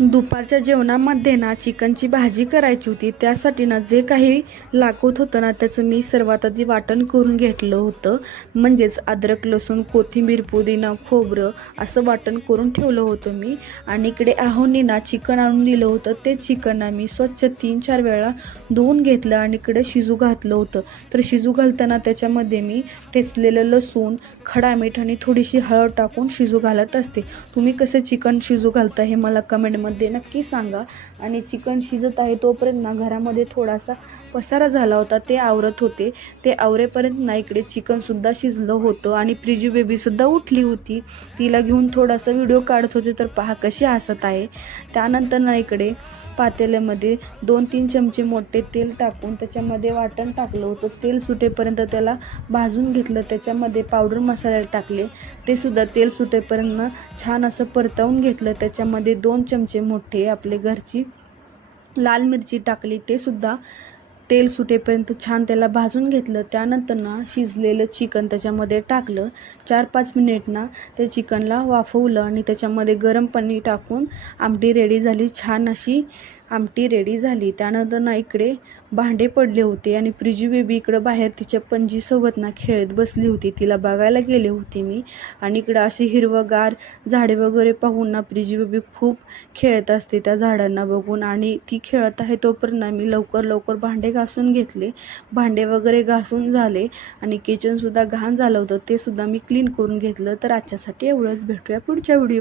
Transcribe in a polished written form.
दुपारच्या जेवणामध्ये ना चिकनची भाजी करायची होती. त्यासाठी ना जे काही लागत होतं ना त्याचं मी सर्वात आधी वाटण करून घेतलं होतं. म्हणजेच अद्रक, लसूण, कोथिंबीर, पुदिना, खोबरं असं वाटण करून ठेवलं होतं मी. आणि इकडे आहोंनी ना चिकन आणून दिलं होतं. ते चिकन ना मी स्वच्छ 3-4 वेळा धुवून घेतलं आणि इकडे शिजू घातलं होतं. तर शिजू घालताना त्याच्यामध्ये मी ठेचलेलं लसूण, खडा मीठ आणि थोडीशी हळद टाकून शिजू घालत असते. तुम्ही कसं चिकन शिजू घालता हे मला कमेंटमध्ये नक्की सांगा. आणि चिकन शिजत आहे तोपर्यंत ना घरामध्ये थोडासा पसारा झाला होता, ते आवरत होते. ते आवरेपर्यंत ना इकडे चिकनसुद्धा शिजलं होतं आणि प्रिजू बेबीसुद्धा उठली होती. तिला घेऊन थोडासा व्हिडिओ काढत होते, तर पहा कशी हसत आहे. त्यानंतर ना इकडे पातेल्यामध्ये 2-3 चमचे मोठे तेल टाकून त्याच्यामध्ये वाटण टाकलं होतं. तेल सुटेपर्यंत त्याला भाजून घेतलं. त्याच्यामध्ये पावडर मसाले टाकले, ते सुद्धा तेल सुटेपर्यंत छान असं परतवून घेतलं. त्याच्यामध्ये 2 चमचे मोठे आपले घरची लाल मिरची टाकली, ते सुद्धा तेल सुटेपर्यंत छान त्याला भाजून घेतलं. त्यानंतर ना शिजलेलं चिकन त्याच्यामध्ये टाकलं. 4-5 मिनिट ना त्या चिकनला वाफवलं आणि त्याच्यामध्ये गरम पाणी टाकून आमटी रेडी झाली. छान अशी आमटी रेडी झाली. त्यानंतर ना इकडे भांडे पडले होते आणि प्रिजू बेबी इकडं बाहेर तिच्या पणजीसोबत ना खेळत बसली होती. तिला बघायला गेले होते मी. आणि इकडं अशी हिरवंगार झाडे वगैरे पाहून ना प्रिजू बेबी खूप खेळत असते त्या झाडांना बघून. आणि ती खेळत आहे तोपर्यंत मी लवकर भांडे घासून घेतले. भांडे वगैरे घासून झाले आणि किचनसुद्धा घाण झालं होतं, ते सुद्धा मी क्लीन करून घेतलं. तर आजच्यासाठी एवढंच. भेटूया पुढच्या व्हिडिओ.